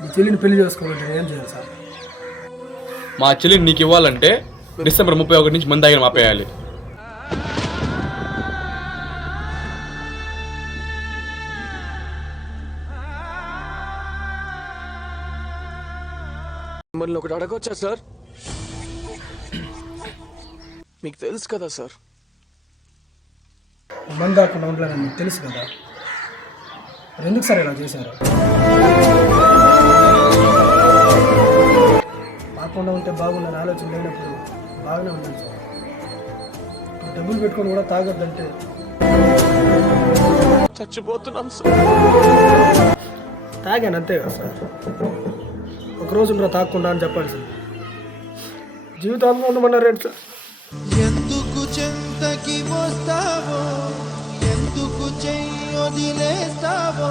మీ చెల్లిని పెళ్లి చేసుకోవాలంటే నేను ఏం చేయాలి సార్? మా చెల్లిని నీకు ఇవ్వాలంటే డిసెంబర్ 31 నుంచి మంది తాగిన ఆపేయాలి. మిమ్మల్ని ఒకటి అడగొచ్చా సార్? మీకు తెలుసు కదా సార్, మందు కాకుండా ఉండలేదని మీకు తెలుసు కదా, మరి ఎందుకు సార్ ఇలా చేశారు? కాకుండా ఉంటే బాగుందని ఆలోచన లేనప్పుడు బాగానే ఉంటుంది సార్. ఇప్పుడు డబ్బులు పెట్టుకొని కూడా తాగొద్దంటే చచ్చిపోతున్నాం సార్. తాగాను అంతే కదా సార్. ఒకరోజు కూడా తాగకుండా అని చెప్పాల్సింది. జీవితాంతం ఉండమన్నారేంటి సార్? ఎందుకు చెంతకి వస్తావో, ఎందుకు చెయ్యొదిలేస్తావో,